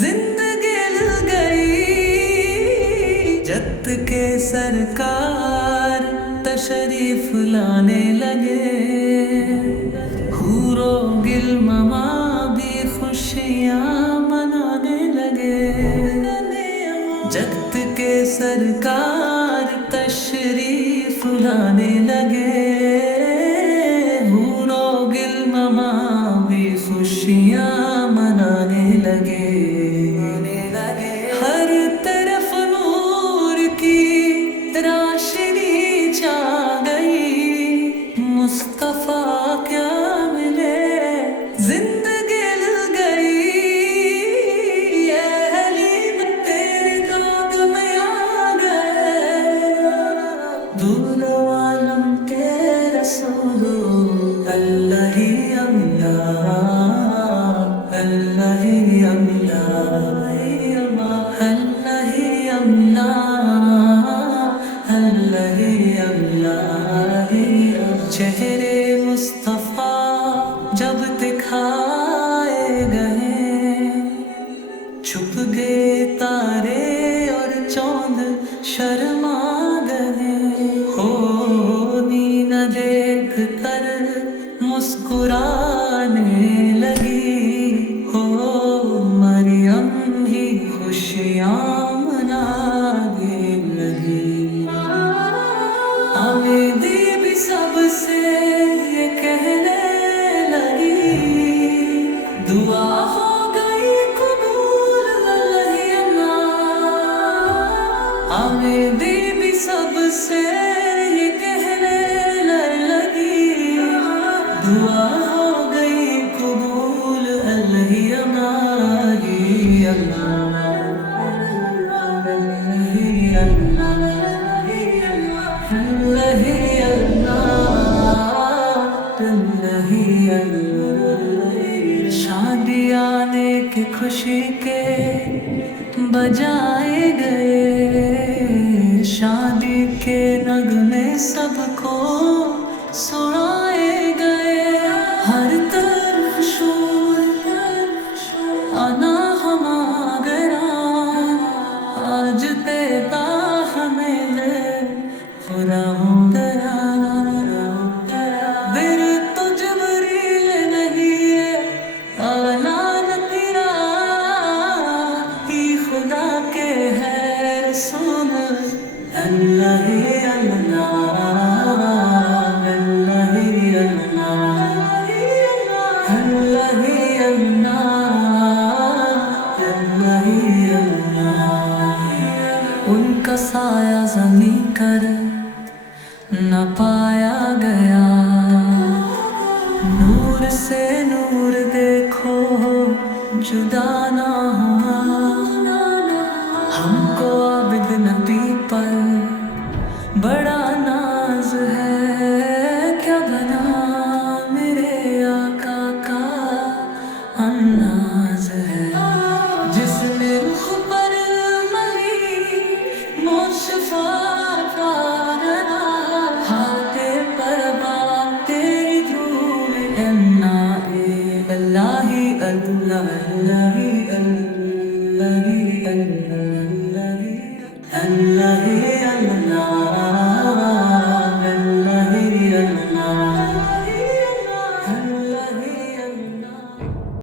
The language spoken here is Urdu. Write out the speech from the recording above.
زندگی مل گئی جت کے سرکار تشریف لانے لگے، حور و گلمما بھی خوشیاں منانے لگے، جت کے سرکار تشریف لانے لگے، حور و گلمما بھی خوشیاں منانے لگے، ہر طرف نور کی راشنی چھا گئی، مصطفیٰ کیا ملے زندگی مل گئی، اے حلیم تیرے دود میں آ گئے، دولو عالم کے رسول اللہ ہی اللہ، اللہ ہی اللہ، اللہ ہی اللہ، اللہ ہی چہرے مصطفیٰ جب دکھائے گئے، چھپ گئے تارے اور چاند شرما گئے، ہو نہ دیکھ کر مسکرانے لگی، ہو مریم ہی خوشیاں منانے لگی، آمیدی بھی سب سے یہ کہنے لگی، دعا ہو گئی قبول اللہ اللہ، آمیدی بھی سب سے یہ کہنے لگی، دعا ہو گئی قبول اللہ شادی آنے کی خوشی کے بجائے گئے، شادی کے نغمے سب کو سنائے گئے، ہر طرف شور آنا ہما گیا، آج پیدا ہمیں لے پورا ہو گیا، دیر تو جبریل نہیں ہے اعلان تیرا، ہی خدا کے ہے رسول اللہ ہی اللہ، اللہ ہی اللہ، اللہ ہی اللہ، ان کا سایہ زمیں کر نہ پایا گیا، نور سے نور دیکھو جدا نہ ہوا، ہم کو عابد نبی پر بڑا ناز ہے، کیا بنا میرے آقا کا انداز ہے، جس نے رخ پر ملی مصفات ہاتھے پر باتے دھول اللہ ہی اللہ، اللہ ہی اللہ۔